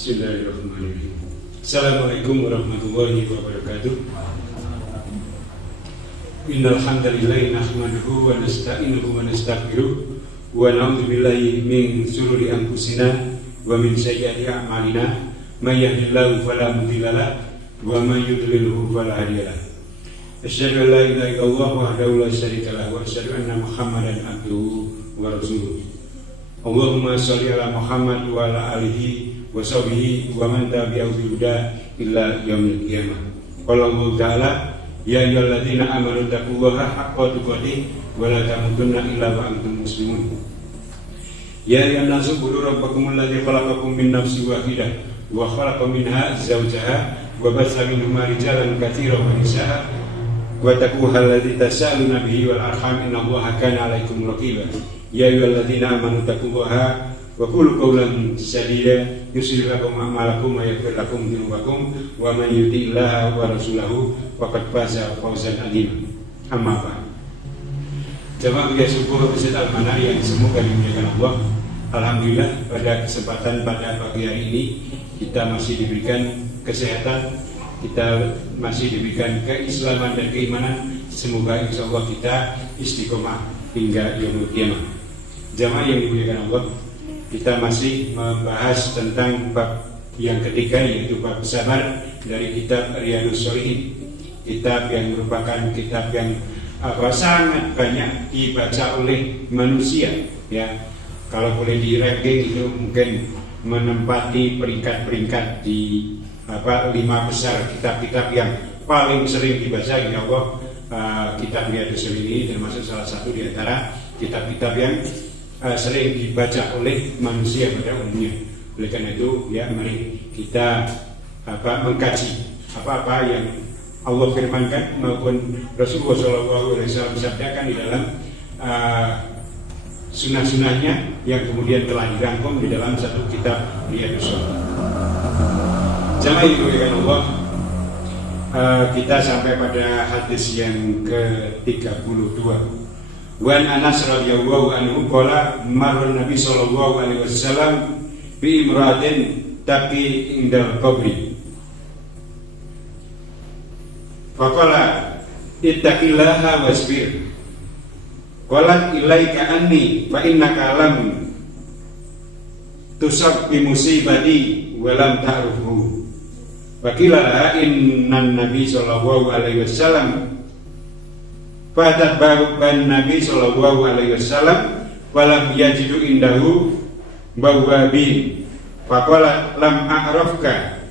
Bismillahirrahmanirrahim. Assalamualaikum warahmatullahi wabarakatuh. Innal hamdalillah nahmaduhu wa nasta'inuhu wa nastaghfiruh wa na'udzu billahi min shururi anfusina wa min sayyiati a'malina may yahdihillahu fala mudilla lahu wa may yudlilhu fala hadiya lahu. Asyhadu an la ilaha illallah wahdahu la syarika lahu wa asyhadu anna Muhammadan abduhu wa rasuluh. Allahumma shalli ala Muhammad wa ala alihi wa sahbihi wa man tabi'ahu bi huda illa yaumil qiyamah. Qala Allah ta'ala ya ayyuhalladzina amanu taqullaha haqqa tuqatih wa la tamutunna illa wa antum muslimun. Ya ayyuhan nasu ubudu rabbakumul ladzi khalaqakum min nafsin wahidah wa khalaqa minha zawjaha wa bassa minhuma rijalan katsiran wa nisaa wa taqullaha alladzi tasaaluna bihi wal arham innallaha kana 'alaikum raqiba. Ya ayyuhalladzina amanu taqullaha wa qulu qawlan sadida yuslih lakum a'malakum wa yaghfir lakum dhunubakum wa man yuti'illaha wa rasulahu faqad faza fawzan 'azima. Amma ba'd. Jamaah puja syukur kepada Al-Manar yang semoga dimuliakan Allah. Alhamdulillah pada kesempatan pada pagi hari ini kita masih diberikan kesehatan, kita masih diberikan keislaman dan keimanan. Semoga insyaallah kita istiqomah hingga yaumul qiyamah. Jamaah yang dimuliakan Allah, kita masih membahas tentang bab yang ketiga, yaitu bab sabar dari kitab Riyadhus Shalihin, kitab yang merupakan kitab yang sangat banyak dibaca oleh manusia. Ya, kalau boleh di ranking itu mungkin menempati peringkat-peringkat di 5 besar kitab-kitab yang paling sering dibaca. Ya Allah, kitab Riyadhus Shalihin ini termasuk salah satu di antara kitab-kitab yang sering dibaca oleh manusia pada umumnya. Oleh karena itu, ya mari kita mengkaji apa-apa yang Allah firmankan maupun Rasulullah SAW sabdakan di dalam sunnah-sunnahnya yang kemudian telah dirangkum di dalam satu kitab Riyadhus Shalihin. Jamaah yang dimuliakan Allah, kita sampai pada hadis yang ke-32. Wan Anas radhiyallahu anhu qala marra Nabi sallallahu alaihi wasallam bi imratin taqi indal qabri. Faqala ittaqillaha wasbir. Qalat ilaika anni fa innaka lam tusab bi musibati wa lam ta'rifhu. Faqila innan Nabi sallallahu alaihi wasallam Fatat baban Nabi sallallahu alaihi wasallam walam yajidu indahu bawabin. Faqala lam a'rafka.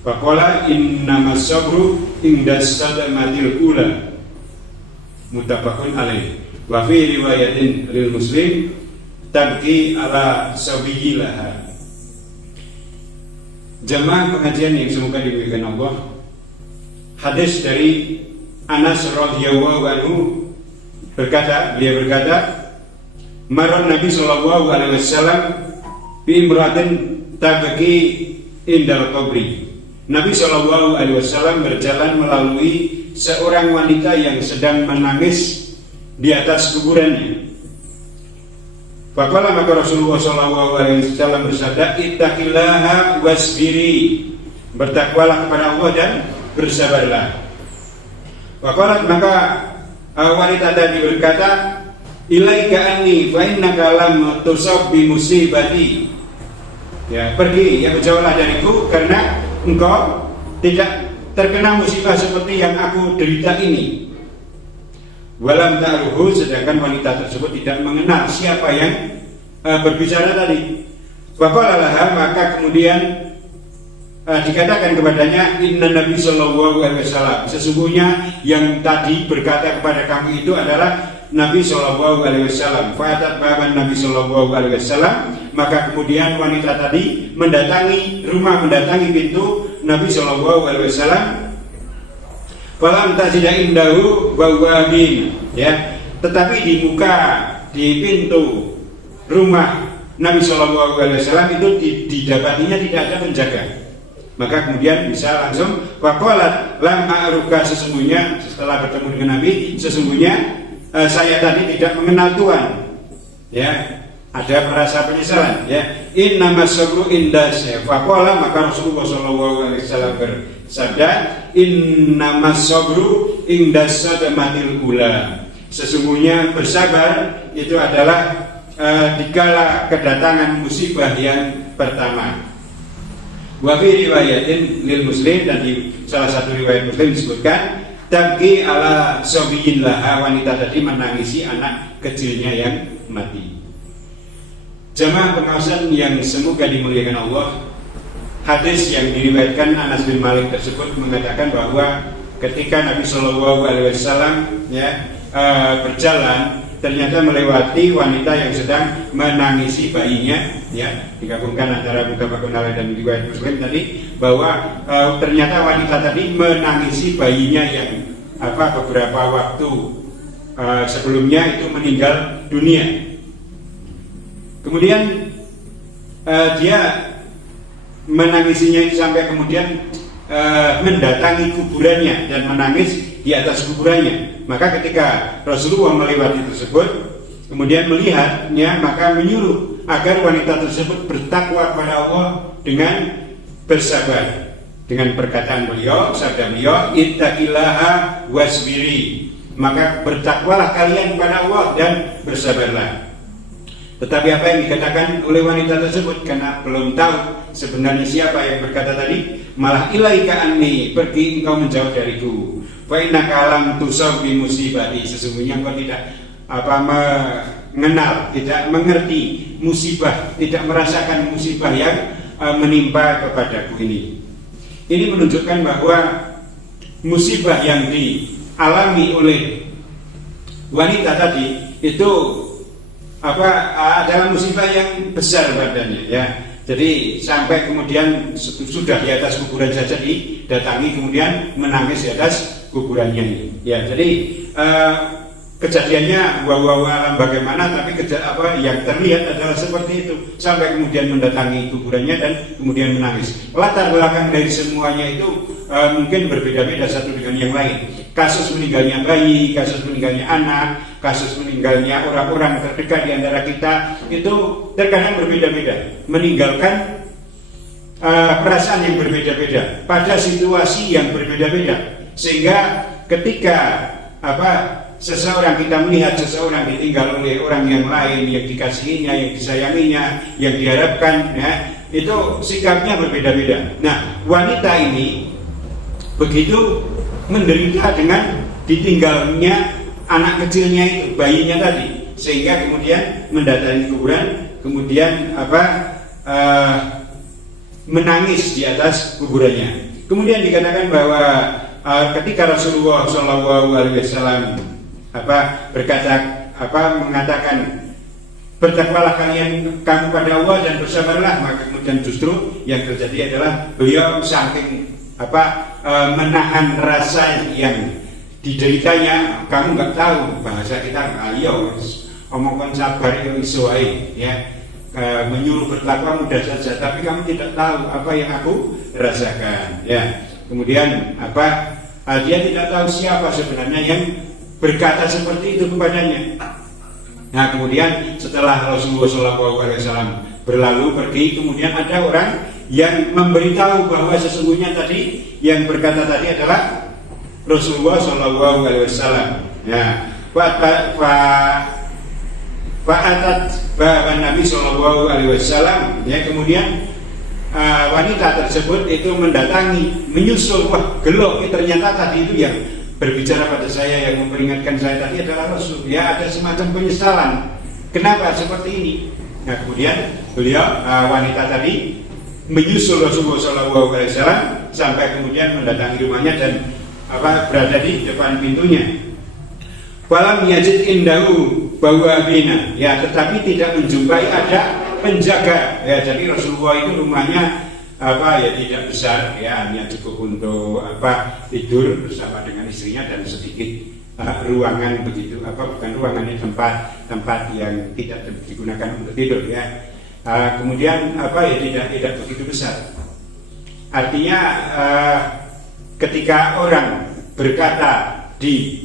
Faqala innamas sabru indas sadamatil ula. Muttafaqun alaih. Wa fi riwayatin lil Muslim tabki ala sabiyilaha. Jamaah pengajian yang semoga dimuliakan Allah, hadis dari Anas radhiyallahu anhu beliau berkata, marra Nabi sallallahu alaihi wasallam bi imratin tabki indal qabri. Nabi sallallahu alaihi wasallam berjalan melalui seorang wanita yang sedang menangis di atas kuburannya. Faqala, maka Rasulullah sallallahu alaihi wasallam bersabda, ittaqillaha wasbiri. Bertakwalah kepada Allah dan bersabarlah. Faqalat, maka wanita tadi berkata, ilaika anni fa innaka lam tusab bi musibati. Ya, pergi, ya berjauhlah dariku karena engkau tidak terkena musibah seperti yang aku derita ini. Walam ta'ruhu, sedangkan wanita tersebut tidak mengenal siapa yang berbicara tadi. Faqala, maka kemudian dikatakan kepadanya, inna Nabi sallallahu alaihi wasallam, sesungguhnya yang tadi berkata kepada kamu itu adalah Nabi sallallahu alaihi wasallam. Fatat baban Nabi sallallahu alaihi wasallam, maka kemudian wanita tadi mendatangi pintu Nabi sallallahu alaihi wasallam. Falam tajida indahu bawabin, ya, tetapi di pintu rumah Nabi sallallahu alaihi wasallam itu didapatinya tidak ada penjaga. Maka kemudian bisa langsung faqalat lam a'ruka, sesungguhnya setelah bertemu dengan Nabi, sesungguhnya saya tadi tidak mengenal Tuhan. Ya, ada rasa penyesalan, ya. Innamas sabru inda syafaqala, maka Rasulullah SAW bersabda, innamas sabru inda sadamatil ula. Sesungguhnya bersabar itu adalah dikala kedatangan musibah yang pertama. Wa fi riwayatin lil Muslim, dan di salah satu riwayat Muslim disebutkan, tabki ala sabiyin laha, wanita tadi menangisi anak kecilnya yang mati. Jamaah pengawasan yang semoga dimuliakan Allah, hadis yang diriwayatkan Anas bin Malik tersebut mengatakan bahwa ketika Nabi Shallallahu Alaihi Wasallam berjalan, ternyata melewati wanita yang sedang menangisi bayinya, ya, digabungkan antara muttafaqun alaih dan riwayat Muslim tadi, bahwa ternyata wanita tadi menangisi bayinya yang beberapa waktu sebelumnya itu meninggal dunia. Kemudian dia menangisinya itu sampai kemudian mendatangi kuburannya dan menangis di atas kuburannya. Maka ketika Rasulullah melewati tersebut, kemudian melihatnya, maka menyuruh agar wanita tersebut bertakwa kepada Allah dengan bersabar. Dengan perkataan beliau, sabda beliau, ittaqillaha wasbiri, maka bertakwalah kalian kepada Allah dan bersabarlah. Tetapi apa yang dikatakan oleh wanita tersebut, karena belum tahu sebenarnya siapa yang berkata tadi, malah ilaika anni, pergi engkau menjauh dariku. Fa innaka lam tusab bi musibati, sesungguhnya engkau tidak mengenal, tidak mengerti musibah, tidak merasakan musibah yang menimpa kepadaku ini. Ini menunjukkan bahwa musibah yang dialami oleh wanita tadi itu adalah musibah yang besar badannya, ya. Jadi sampai kemudian sudah di atas kuburan saja didatangi, kemudian menangis di atas kuburannya ini. Ya, jadi kejadiannya walau alam bagaimana, tapi yang terlihat adalah seperti itu, sampai kemudian mendatangi kuburannya dan kemudian menangis. Latar belakang dari semuanya itu mungkin berbeda-beda satu dengan yang lain. Kasus meninggalnya bayi, kasus meninggalnya anak, kasus meninggalnya orang-orang terdekat di antara kita itu terkadang berbeda-beda, meninggalkan perasaan yang berbeda-beda pada situasi yang berbeda-beda, sehingga ketika seseorang, kita melihat seseorang ditinggal oleh orang yang lain, yang dikasihinya, yang disayanginya, yang diharapkan, ya, itu sikapnya berbeda-beda. Nah, wanita ini begitu menderita dengan ditinggalnya anak kecilnya itu, bayinya tadi, sehingga kemudian mendatangi kuburan, kemudian menangis di atas kuburannya. Kemudian dikatakan bahwa ketika Rasulullah SAW mengatakan bertakwalah kamu pada Allah dan bersabarlah, maka kemudian justru yang terjadi adalah beliau saking menahan rasa yang dideritanya. Kamu nggak tahu, bahasa kita ayo omongkan sabar yang isuai, ya, menyuruh bertakwa mudah saja, tapi kamu tidak tahu apa yang aku rasakan, ya. Kemudian dia tidak tahu siapa sebenarnya yang berkata seperti itu kepadanya. Nah, kemudian setelah Rasulullah SAW berlalu pergi, kemudian ada orang yang memberitahu bahwa sesungguhnya tadi yang berkata tadi adalah Rasulullah SAW. Ya, fa'atat bahan Nabi SAW. Ya, kemudian wanita tersebut itu mendatangi, menyusul, wah gelok, ternyata tadi itu yang berbicara pada saya, yang memperingatkan saya tadi adalah Rasul. Ya, ada semacam penyesalan. Kenapa seperti ini? Nah, kemudian beliau, wanita tadi menyusul Rasulullah SAW sampai kemudian mendatangi rumahnya dan berada di depan pintunya. Falam yajid indahu bawabina, ya, tetapi tidak menjumpai ada penjaga. Ya, jadi Rasulullah itu rumahnya tidak besar, ya, hanya cukup untuk tidur bersama dengan istrinya dan sedikit ruangan begitu, bukan ruangannya, tempat yang tidak digunakan untuk tidur, ya. Kemudian tidak begitu besar. Artinya ketika orang berkata di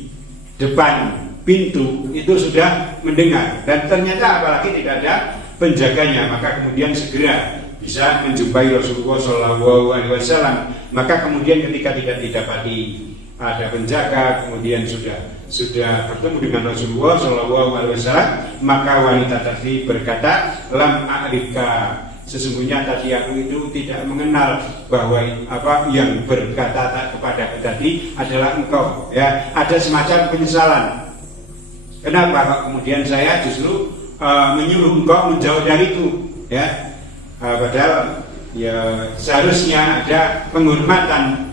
depan pintu itu sudah mendengar, dan ternyata apalagi tidak ada penjaganya, maka kemudian segera bisa menjumpai Rasulullah Shallallahu Alaihi Wasallam. Maka kemudian ketika tidak didapati ada penjaga, kemudian sudah bertemu dengan Rasulullah Shallallahu Alaihi Wasallam, maka wanita tadi berkata, lam a'rifka, sesungguhnya tadi aku itu tidak mengenal bahwa apa yang berkata kepada tadi adalah engkau. Ya, ada semacam penyesalan. Kenapa kok kemudian saya justru menyuruh engkau menjauh dari itu? Ya, padahal ya seharusnya ada penghormatan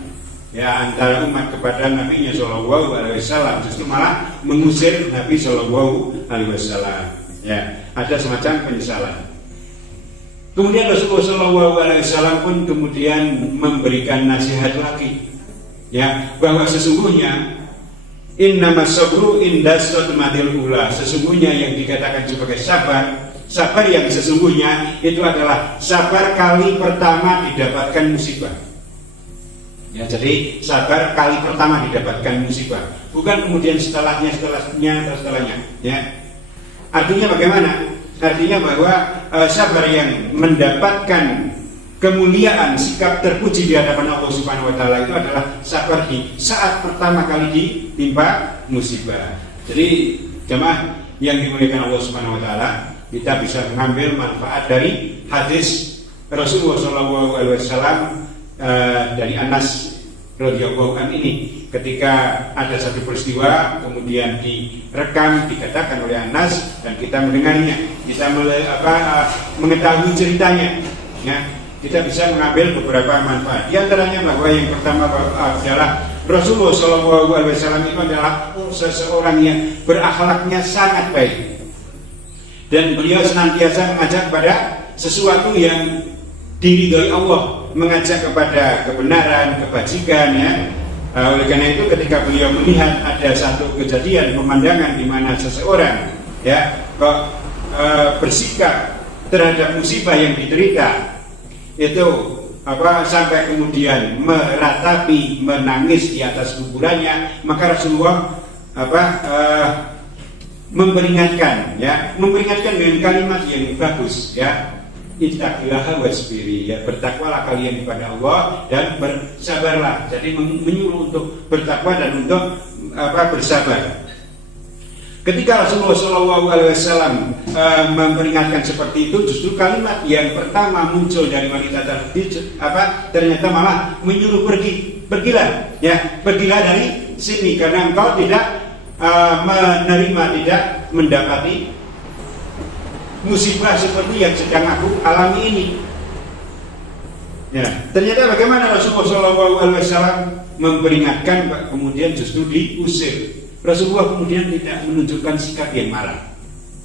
ya antara umat kepada Nabi Shallallahu Alaihi Wasallam, justru malah mengusir Nabi Shallallahu Alaihi Wasallam. Ya, ada semacam penyesalan. Kemudian Rasulullah Shallallahu Alaihi Wasallam pun kemudian memberikan nasihat lagi, ya, bahwa sesungguhnya innamas sabru inda sadmatil ula, sesungguhnya yang dikatakan sebagai sabar yang sesungguhnya itu adalah sabar kali pertama didapatkan musibah. Ya, jadi sabar kali pertama didapatkan musibah, bukan kemudian setelahnya. Ya, artinya bagaimana? Artinya bahwa sabar yang mendapatkan kemuliaan, sikap terpuji di hadapan Allah Subhanahu Wa Taala itu adalah sabar di saat pertama kali ditimpa musibah. Jadi jemaah yang dimuliakan Allah Subhanahu Wa Taala, kita bisa mengambil manfaat dari hadis Rasulullah Shallallahu Alaihi Wasallam dari Anas radhiyallahu anhu ini, ketika ada satu peristiwa kemudian direkam, dikatakan oleh Anas dan kita mendengarnya, kita mengetahui ceritanya, ya, kita bisa mengambil beberapa manfaat. Di antaranya bahwa yang pertama adalah Rasulullah Shallallahu Alaihi Wasallam itu adalah seseorang yang berakhlaknya sangat baik, dan beliau senantiasa mengajak pada sesuatu yang diridhoi Allah, mengajak kepada kebenaran, kebajikan, ya. Oleh karena itu ketika beliau melihat ada satu kejadian pemandangan di mana seseorang, ya, kok bersikap terhadap musibah yang diderita itu sampai kemudian meratapi, menangis di atas kuburannya, maka Rasulullah memperingatkan dengan kalimat yang bagus, ya. Ittaqillaha wasbiri, ya, bertakwalah kalian kepada Allah dan bersabarlah. Jadi menyuruh untuk bertakwa dan untuk bersabar. Ketika Rasulullah Shallallahu Alaihi Wasallam memperingatkan seperti itu, justru kalimat yang pertama muncul dari wanita tadi ternyata malah menyuruh pergilah dari sini karena engkau tidak menerima, tidak mendapati musibah seperti yang sedang aku alami ini. Ya, ternyata bagaimana Rasulullah SAW memperingatkan, kemudian justru diusir. Rasulullah kemudian tidak menunjukkan sikap yang marah.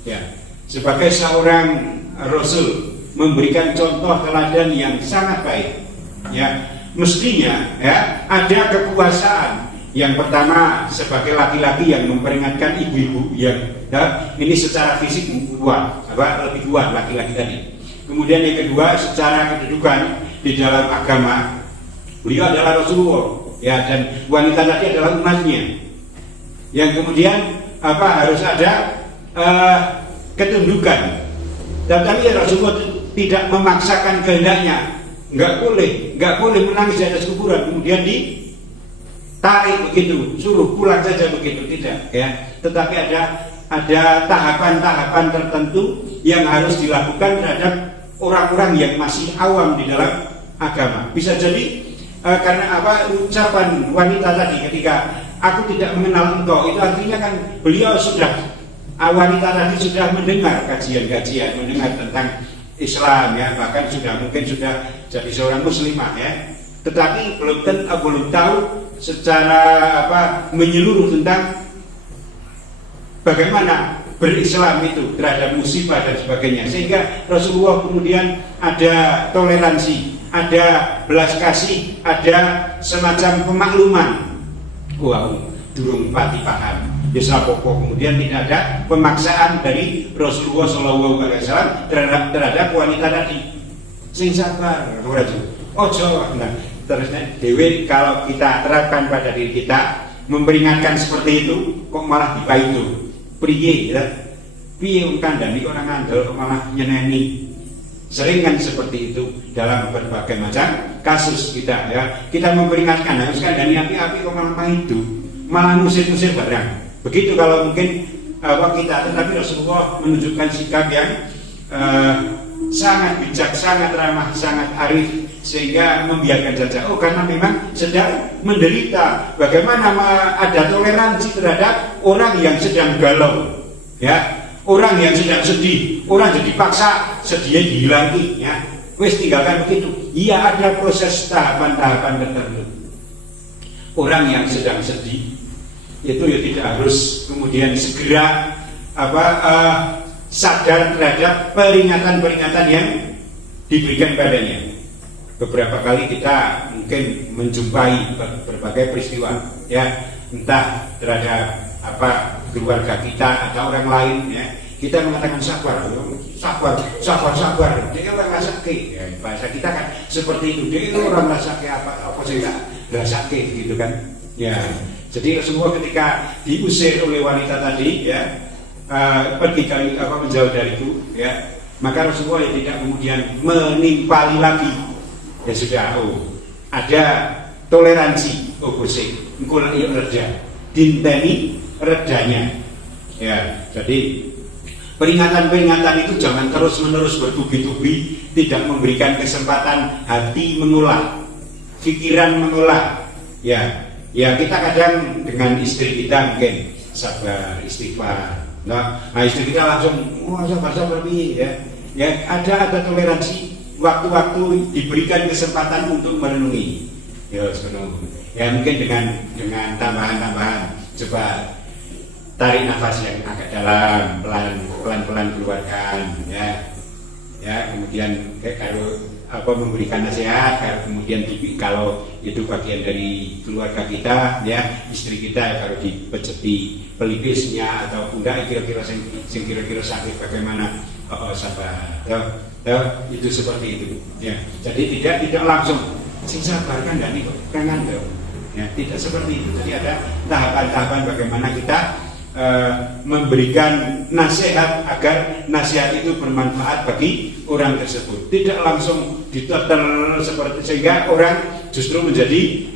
Ya, sebagai seorang Rasul memberikan contoh teladan yang sangat baik. Ya, mestinya ya ada kekuasaan. Yang pertama sebagai laki-laki yang memperingatkan ibu-ibu yang ini secara fisik kuat, lebih kuat laki-laki tadi. Kemudian yang kedua secara kedudukan di dalam agama, beliau adalah Rasulullah, ya, dan wanita tadi adalah umatnya. Yang kemudian harus ada ketundukan. Dan tapi Rasulullah tidak memaksakan kehendaknya, nggak boleh menangis di atas kuburan kemudian tarik begitu, suruh pulang saja begitu, tidak, ya. Tetapi ada tahapan-tahapan tertentu yang harus dilakukan terhadap orang-orang yang masih awam di dalam agama. Bisa jadi karena ucapan wanita tadi ketika aku tidak mengenal engkau, itu artinya kan beliau wanita tadi sudah mendengar kajian-kajian, mendengar tentang Islam, ya, bahkan mungkin sudah jadi seorang muslimah, ya. Tetapi belum tahu secara menyeluruh tentang bagaimana berislam itu terhadap musibah dan sebagainya, sehingga Rasulullah kemudian ada toleransi, ada belas kasih, ada semacam pemakluman. Durung pati paham ya pokok, kemudian tidak ada pemaksaan dari Rasulullah SAW terhadap wanita tadi. Sing sabar, ojo. Nah, terusnya dewi, kalau kita terapkan pada diri kita memperingatkan seperti itu, kok malah dipaitu priye, ya? piye wong kandhani kok ora ngandel kok malah nyeneni. Sering kan seperti itu dalam berbagai macam kasus kita ya. Kita memperingatkan harus kandhani api-api kok malah itu, malah ngusir-ngusir barang. Begitu kalau mungkin kita, tetapi Rasulullah menunjukkan sikap yang sangat bijak, sangat ramah, sangat arif, sehingga membiarkan saja. Oh, karena memang sedang menderita. Bagaimana ada toleransi terhadap orang yang sedang galau, ya, orang yang sedang sedih, orang jadi paksa sedihnya dihilangi, ya, wes tinggalkan begitu. Iya, ada proses tahapan-tahapan tertentu. Orang yang sedang sedih itu ya tidak harus kemudian segera sadar terhadap peringatan-peringatan yang diberikan padanya. Beberapa kali kita mungkin menjumpai berbagai peristiwa, ya, entah terhadap keluarga kita atau orang lain, ya, kita mengatakan sabar, dia orang rasake, ya, bahasa kita kan seperti itu, dia orang rasake apa sih nggak rasake gitu kan, ya. Jadi semua ketika diusir oleh wanita tadi, ya, pergi kali menjauh dariku, ya, maka Rasulullah ya tidak kemudian menimpali lagi. Ya sudah, ada toleransi, kusik, engkau lagi reda, dinteni redanya, ya. Jadi peringatan-peringatan itu jangan terus-menerus bertubi-tubi, tidak memberikan kesempatan hati mengolah, pikiran mengolah, ya. Ya kita kadang dengan istri kita mungkin sabar, istighfar, nah istri kita langsung sabar ya. Ya ada toleransi. Waktu-waktu diberikan kesempatan untuk merenungi, ya mungkin dengan tambahan, coba tarik nafas yang agak dalam, pelan-pelan keluarkan, ya kemudian kalau memberikan nasihat, kemudian kalau itu bagian dari keluarga kita, ya istri kita, kalau dipeceti pelipisnya atau pundak kira-kira sakit bagaimana, sabar, itu seperti itu, ya. Jadi tidak langsung sing sabar kan dan itu kangen, ya, tidak seperti itu. Jadi ada tahapan-tahapan bagaimana kita memberikan nasihat agar nasihat itu bermanfaat bagi orang tersebut. Tidak langsung ditotal seperti sehingga orang justru menjadi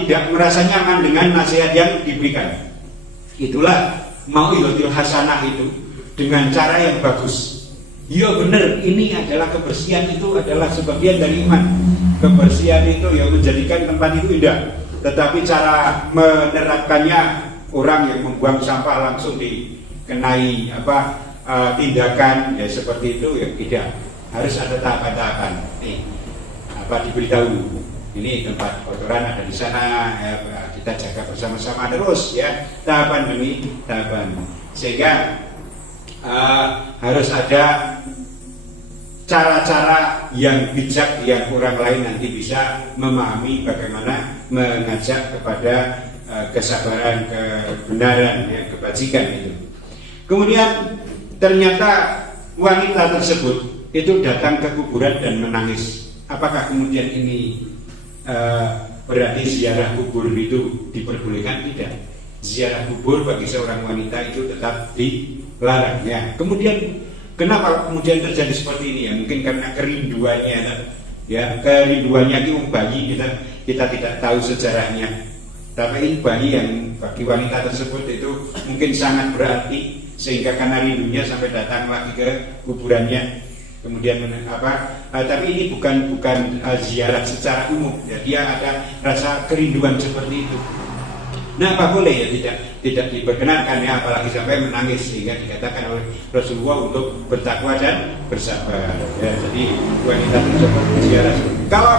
tidak merasa nyaman dengan nasihat yang diberikan. Itulah mau'izatul hasanah itu dengan cara yang bagus. Ya benar, ini adalah kebersihan, itu adalah sebagian dari iman. Kebersihan itu ya menjadikan tempat itu indah. Tetapi cara menerapkannya, orang yang membuang sampah langsung dikenai tindakan ya seperti itu, ya tidak. Harus ada tahapan-tahapan. Diberitahu ini tempat kotoran ada di sana, ya, kita jaga bersama-sama terus, ya, tahapan demi tahapan, sehingga harus ada cara-cara yang bijak yang orang lain nanti bisa memahami bagaimana mengajak kepada kesabaran, kebenaran, ya, kebajikan itu. Kemudian ternyata wanita tersebut itu datang ke kuburan dan menangis. Apakah kemudian ini berarti ziarah kubur itu diperbolehkan? Tidak. Ziarah kubur bagi seorang wanita itu tetap dilarang, ya. Kemudian kenapa kemudian terjadi seperti ini, ya? Mungkin karena kerinduannya, ya, kerinduannya itu bayi, kita tidak tahu sejarahnya. Tapi ini bayi yang bagi wanita tersebut itu mungkin sangat berarti, sehingga karena rindunya sampai datang lagi ke kuburannya. Kemudian tapi ini bukan ziarah secara umum, ya, dia ada rasa kerinduan seperti itu. Nah, apa boleh ya tidak diperkenankan, ya, apalagi sampai menangis, sehingga dikatakan oleh Rasulullah untuk bertakwa dan bersabar, ya. Jadi wanita tersebut ziarah. Kalau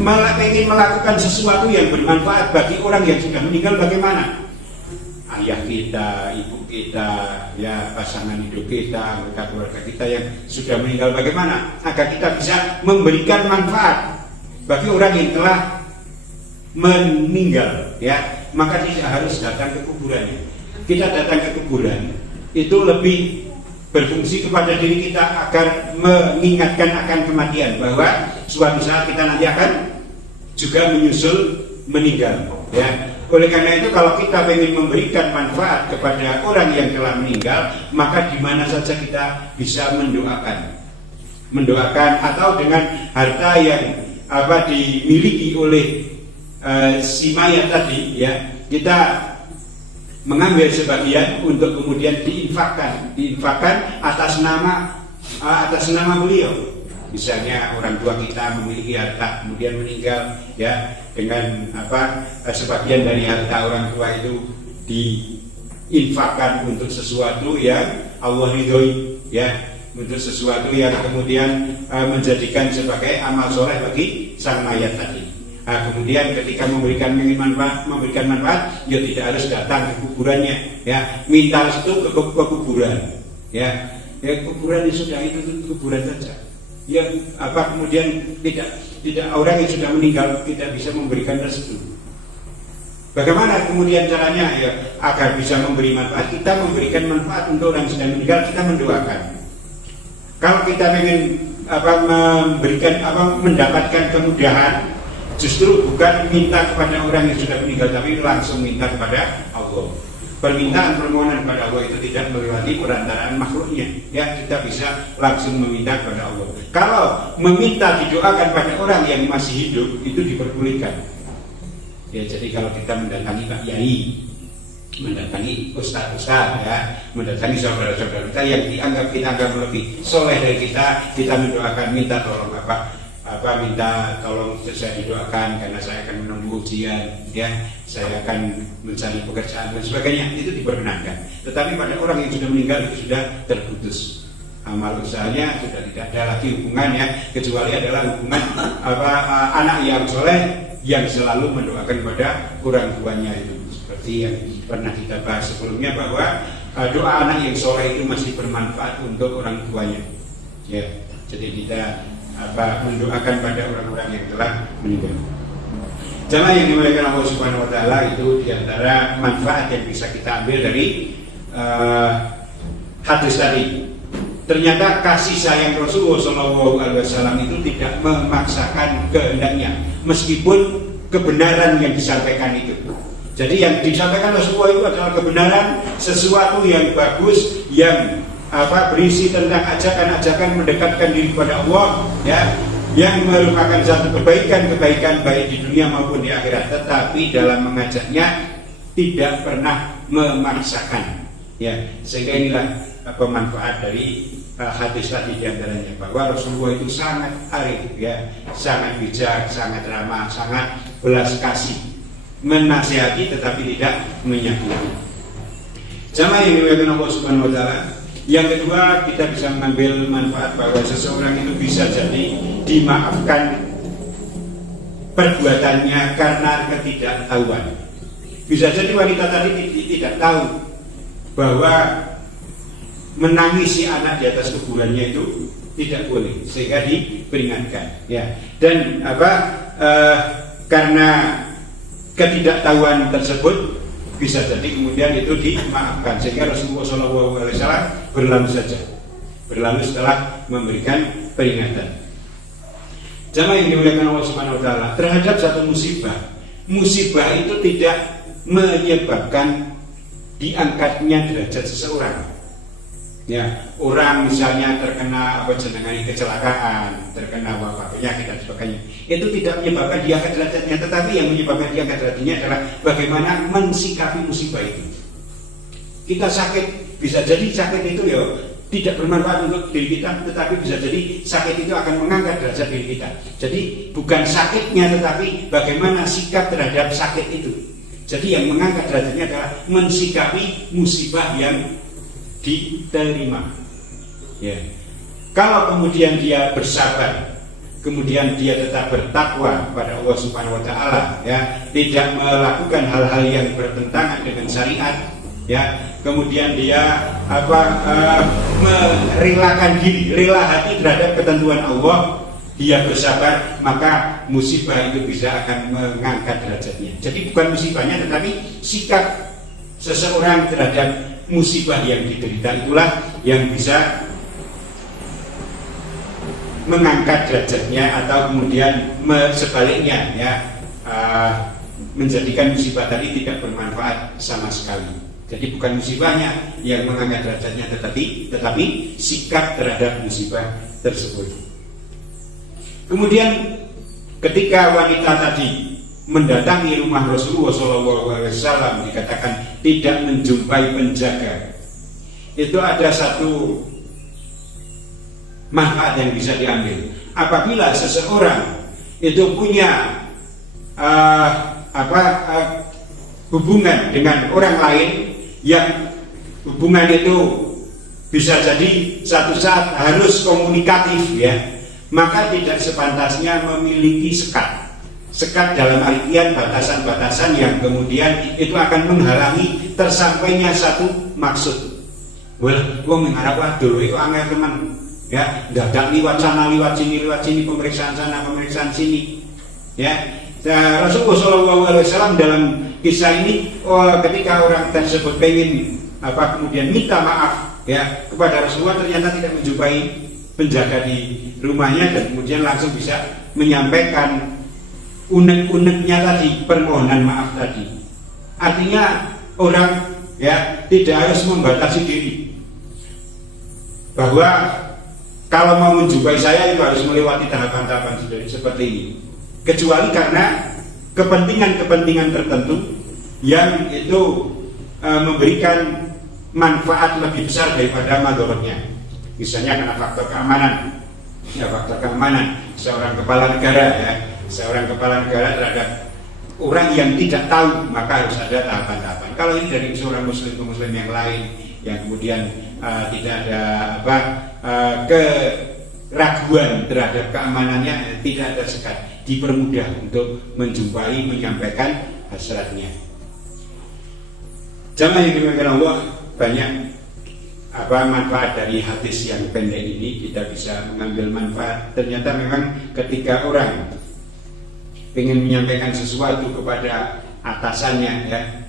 malah ingin melakukan sesuatu yang bermanfaat bagi orang yang sudah meninggal, bagaimana? Ayah kita, ibu kita, ya, pasangan hidup kita, anggota keluarga kita yang sudah meninggal, bagaimana agar kita bisa memberikan manfaat bagi orang yang telah meninggal, ya, maka tidak harus datang ke kuburannya. Kita datang ke kuburan itu lebih berfungsi kepada diri kita agar mengingatkan akan kematian, bahwa suatu saat kita nanti akan juga menyusul meninggal, ya. oleh karena itu kalau kita ingin memberikan manfaat kepada orang yang telah meninggal, maka di mana saja kita bisa mendoakan atau dengan harta yang dimiliki oleh si mayat tadi, ya, kita mengambil sebagian untuk kemudian diinfakkan atas nama beliau. Misalnya orang tua kita memiliki harta kemudian meninggal, ya, dengan sebagian dari harta orang tua itu diinfakkan untuk sesuatu yang Allah ridhoi, ya, untuk sesuatu yang kemudian menjadikan sebagai amal soleh bagi sang mayat tadi. Kemudian ketika memberikan manfaat, ya tidak harus datang ke kuburannya, ya, minta restu ke kuburan, ya, kuburan sudah itu kuburan saja. Ya, kemudian tidak orang yang sudah meninggal tidak bisa memberikan restu. Bagaimana kemudian caranya, ya, agar bisa memberi manfaat? Kita memberikan manfaat untuk orang yang sudah meninggal, kita mendoakan. Kalau kita ingin mendapatkan kemudahan, justru bukan minta kepada orang yang sudah meninggal, tapi langsung minta kepada Allah. Permintaan-permohonan kepada Allah itu tidak melewati perantaraan makhluknya, ya, kita bisa langsung meminta kepada Allah. Kalau meminta didoakan pada orang yang masih hidup, itu diperbolehkan. Ya, jadi kalau kita mendatangi Pak Yai, mendatangi ustaz-ustaz, ya, mendatangi saudara-saudara kita yang kita anggap lebih soleh dari kita mendoakan, minta tolong minta tolong saya didoakan karena saya akan menunggu ujian, ya, saya akan mencari pekerjaan dan sebagainya, itu diperkenankan. Tetapi pada orang yang sudah meninggal itu sudah terputus, amal usahanya sudah tidak ada lagi hubungannya, kecuali adalah hubungan anak yang soleh yang selalu mendoakan kepada orang tuanya itu. Seperti yang pernah kita bahas sebelumnya, bahwa doa anak yang soleh itu masih bermanfaat untuk orang tuanya, ya. Jadi kita mendoakan pada orang-orang yang telah meninggal. Jamaah yang dimuliakan Allah Subhanahu wa taala, itu diantara manfaat yang bisa kita ambil dari hadis tadi. Ternyata kasih sayang Rasulullah SAW itu tidak memaksakan kehendaknya, meskipun kebenaran yang disampaikan itu. Jadi yang disampaikan Rasulullah itu adalah kebenaran, sesuatu yang bagus, yang berisi tentang ajakan-ajakan mendekatkan diri kepada Allah, ya, yang merupakan satu kebaikan baik di dunia maupun di akhirat. Tetapi dalam mengajaknya tidak pernah memaksakan, ya. Sehingga inilah pemanfaat dari hadis tadi diantaranya, bahwa Rasulullah itu sangat arif, ya, sangat bijak, sangat ramah, sangat belas kasih, menasihati tetapi tidak menyakiti. Jamaah yang dimuliakan Allah Subhanahu wa taala, yang kedua, kita bisa mengambil manfaat bahwa seseorang itu bisa jadi dimaafkan perbuatannya karena ketidaktahuan. Bisa jadi wanita tadi tidak tahu bahwa menangisi anak di atas kuburannya itu tidak boleh, sehingga diperingatkan, ya. Dan karena ketidaktahuan tersebut bisa jadi kemudian itu dimaafkan, sehingga Rasulullah SAW berlalu setelah memberikan peringatan. Jamaah yang dimuliakan Allah Subhanahu wa taala, terhadap satu musibah itu tidak menyebabkan diangkatnya derajat seseorang. Ya, orang misalnya terkena kecelakaan, terkena wabah, penyakit dan sebagainya, itu tidak menyebabkan diangkat derajatnya, tetapi yang menyebabkan diangkat derajatnya adalah bagaimana mensikapi musibah itu. Kita sakit, bisa jadi sakit itu ya tidak bermanfaat untuk diri kita, tetapi bisa jadi sakit itu akan mengangkat derajat diri kita. Jadi bukan sakitnya, tetapi bagaimana sikap terhadap sakit itu. Jadi yang mengangkat derajatnya adalah mensikapi musibah yang diterima, ya. Kalau kemudian dia bersabar, kemudian dia tetap bertakwa pada Allah Subhanahu wa taala, ya, tidak melakukan hal-hal yang bertentangan dengan syariat, ya, kemudian dia merelakan diri, rela hati terhadap ketentuan Allah, dia bersabar, maka musibah itu bisa akan mengangkat derajatnya. Jadi bukan musibahnya, tetapi sikap seseorang terhadap musibah yang diderita itulah yang bisa mengangkat derajatnya, atau kemudian sebaliknya, ya, menjadikan musibah tadi tidak bermanfaat sama sekali. Jadi bukan musibahnya yang mengangkat derajatnya, tetapi sikap terhadap musibah tersebut. Kemudian ketika wanita tadi mendatangi rumah Rasulullah SAW, dikatakan tidak menjumpai penjaga, itu ada satu manfaat yang bisa diambil. Apabila seseorang itu punya hubungan dengan orang lain, yang hubungan itu bisa jadi satu saat harus komunikatif, ya, maka tidak sepantasnya memiliki sekat dalam artian batasan-batasan yang kemudian itu akan menghalangi tersampainya satu maksud. Wah, wong mengharap waduh itu angel teman, ya, dadak liwat sana liwat sini pemeriksaan sana pemeriksaan sini, ya. Rasulullah SAW dalam kisah ini, ketika orang tersebut pengen kemudian minta maaf, ya, kepada Rasulullah, ternyata tidak menjumpai penjaga di rumahnya, dan kemudian langsung bisa menyampaikan unek-uneknya tadi, permohonan maaf tadi. Artinya orang, ya, tidak harus membatasi diri bahwa kalau mau menjumpai saya itu harus melewati tahapan-tahapan seperti ini, kecuali karena kepentingan-kepentingan tertentu yang itu memberikan manfaat lebih besar daripada madorotnya. Misalnya karena faktor keamanan, ya, faktor keamanan seorang kepala negara, ya, seorang kepala negara terhadap orang yang tidak tahu, maka harus ada tahapan-tahapan. Kalau ini dari seorang muslim ke muslim yang lain, yang kemudian tidak ada keraguan terhadap keamanannya, tidak ada sekat, dipermudah untuk menjumpai, menyampaikan hasratnya. Jamaah yang dimuliakan Allah, banyak manfaat dari hadis yang pendek ini. Kita bisa mengambil manfaat. Ternyata memang ketika orang ingin menyampaikan sesuatu kepada atasannya, ya,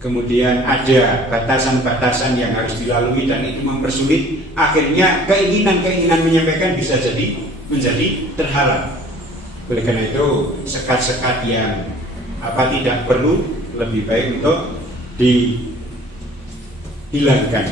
kemudian ada batasan-batasan yang harus dilalui dan itu mempersulit, akhirnya keinginan menyampaikan bisa jadi menjadi terhalang. Oleh karena itu sekat-sekat yang tidak perlu lebih baik untuk dihilangkan.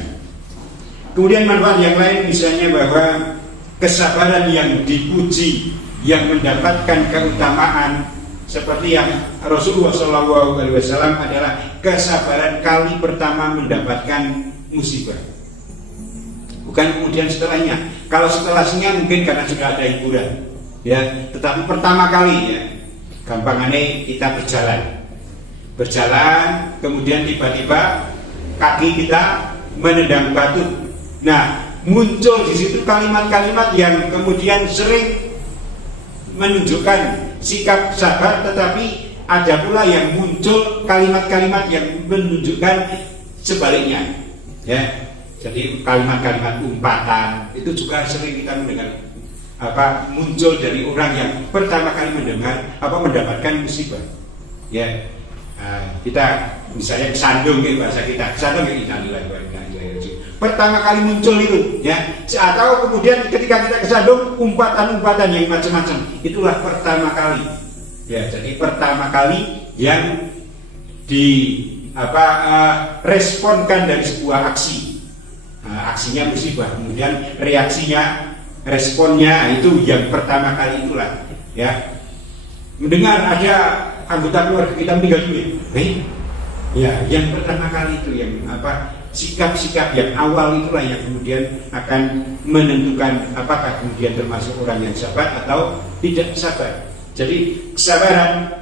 Kemudian manfaat yang lain misalnya bahwa kesabaran yang dipuji, yang mendapatkan keutamaan, seperti yang Rasulullah SAW adalah kesabaran kali pertama mendapatkan musibah, bukan kemudian setelahnya. Kalau setelahnya mungkin karena sudah ada hiburan, ya, tetapi pertama kali, ya, gampangannya kita berjalan, kemudian tiba-tiba kaki kita menendang batu. Nah, muncul di situ kalimat-kalimat yang kemudian sering menunjukkan sikap sabar, tetapi ada pula yang muncul kalimat-kalimat yang menunjukkan sebaliknya, ya. Jadi kalimat-kalimat umpatan itu juga sering kita mendengar muncul dari orang yang pertama kali mendapatkan musibah, ya. Kita misalnya kesandung, ya, bahasa kita kesandung, ya, pertama kali muncul itu, ya, atau kemudian ketika kita kesandung umpatan-umpatan yang macam-macam, itulah pertama kali, ya. Jadi pertama kali yang responkan dari sebuah aksi, aksinya musibah, kemudian reaksinya, responnya itu yang pertama kali itulah, ya. Mendengar ada anggota keluarga kita meninggal dunia, ya, yang pertama kali itu yang sikap-sikap yang awal itulah yang kemudian akan menentukan apakah kemudian termasuk orang yang sabar atau tidak sabar. Jadi kesabaran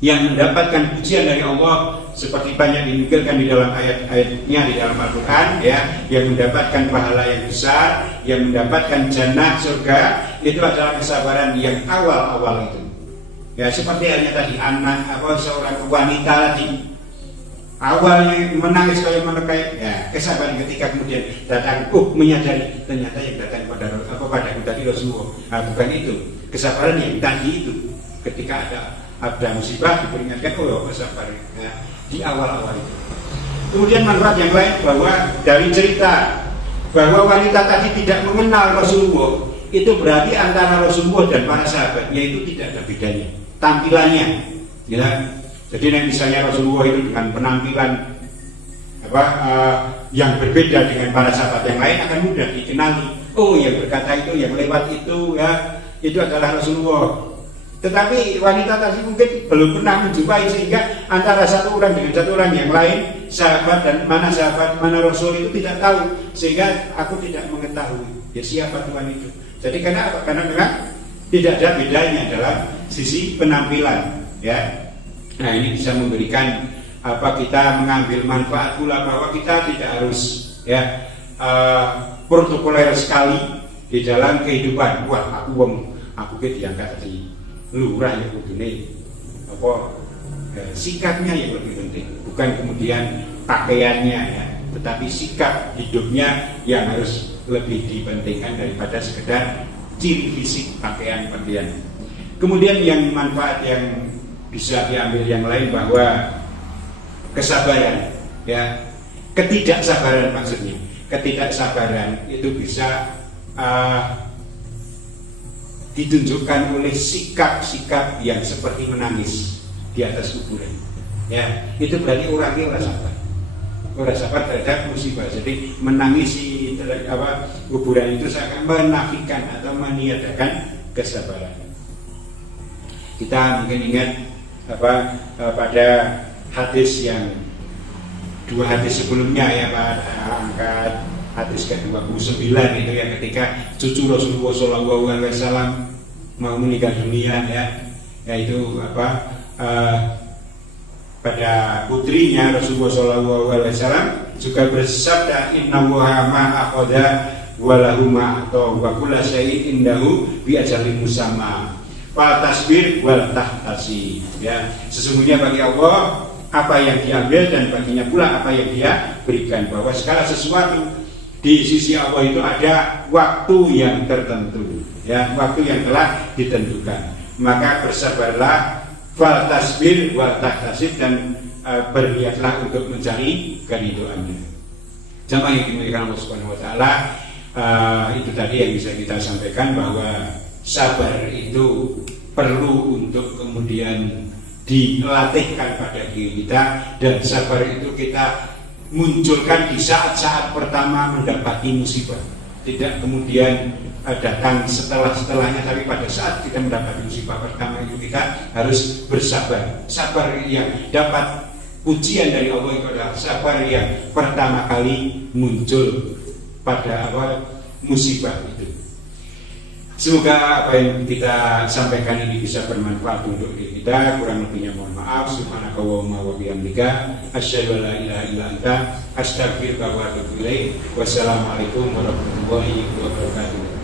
yang mendapatkan pujian dari Allah seperti banyak dinukilkan di dalam ayat-ayatnya di dalam Al-Quran, ya, yang mendapatkan pahala yang besar, yang mendapatkan jannah surga, itu adalah kesabaran yang awal-awal itu. Ya, seperti halnya tadi seorang wanita tadi awalnya menangis kayak menekai, ya, kesabaran ketika kemudian datang, menyadari ternyata yang datang pada tadi Rasulullah, bukan itu. Kesabaran yang tadi itu ketika ada musibah diperingatkan, sabar, ya, di awal-awal itu. Kemudian manfaat yang lain bahwa dari cerita bahwa wanita tadi tidak mengenal Rasulullah, itu berarti antara Rasulullah dan para sahabatnya itu tidak ada bedanya tampilannya, Ya, jadi misalnya Rasulullah itu dengan penampilan yang berbeda dengan para sahabat yang lain akan mudah dikenali. Oh, yang berkata itu, yang lewat itu, ya, itu adalah Rasulullah. Tetapi wanita tadi mungkin belum pernah menjumpai, sehingga antara satu orang dengan satu orang yang lain, sahabat mana Rasul itu tidak tahu, sehingga aku tidak mengetahui ya siapa Tuhan itu. Jadi karena apa? Karena memang tidak ada bedanya dalam sisi penampilan, ya. Nah, ini bisa memberikan kita mengambil manfaat pula, bahwa kita tidak harus ya protokoler sekali di dalam kehidupan. Wah, aku diangkat di lurah yang kudune sikapnya yang lebih penting, bukan kemudian pakaiannya ya, tetapi sikap hidupnya yang harus lebih dipentingkan daripada sekedar ciri fisik pakaian. Kemudian yang manfaat yang bisa diambil yang lain, bahwa kesabaran, ya, ketidaksabaran maksudnya, ketidaksabaran itu bisa ditunjukkan oleh sikap-sikap yang seperti menangis di atas kuburan. Ya, itu berarti orangnya orang sabar terhadap musibah. Jadi menangisi kuburan itu seakan menafikan atau meniadakan kesabaran. Kita mungkin ingat pada hadis yang 2 hadis sebelumnya ya, pada angkat hadis ke-29 itu ya, ketika cucu Rasulullah SAW mau meninggal dunia ya, yaitu pada putrinya Rasulullah SAW juga bersabda, innallaha ma'akhadha walahu ma'atau wa kulla syai'in indahu bi ajalin musamma fal tasbir wal tahtasi. Ya, sesungguhnya bagi Allah apa yang diambil dan baginya pula apa yang dia berikan, bahwa segala sesuatu di sisi Allah itu ada waktu yang tertentu, ya, waktu yang telah ditentukan. Maka bersabarlah, fal tasbir wal tahtasib, dan berniatlah untuk mencari keridhoannya. Jamaah yang dimuliakan Allah Subhanahu wa taala, itu tadi yang bisa kita sampaikan, bahwa sabar itu perlu untuk kemudian dilatihkan pada diri kita, dan sabar itu kita munculkan di saat-saat pertama mendapati musibah, tidak kemudian datang setelahnya, tapi pada saat kita mendapati musibah pertama itu kita harus bersabar. Sabar yang dapat pujian dari Allah itu adalah sabar yang pertama kali muncul pada awal musibah itu. Semoga apa yang kita sampaikan ini bisa bermanfaat untuk diri kita. Kurang lebihnya mohon maaf. Subhanakallahumma wa bihamdika asyhadu an la ilaha illa anta astaghfiruka wa atubu ilaik. Wassalamualaikum warahmatullahi wabarakatuh.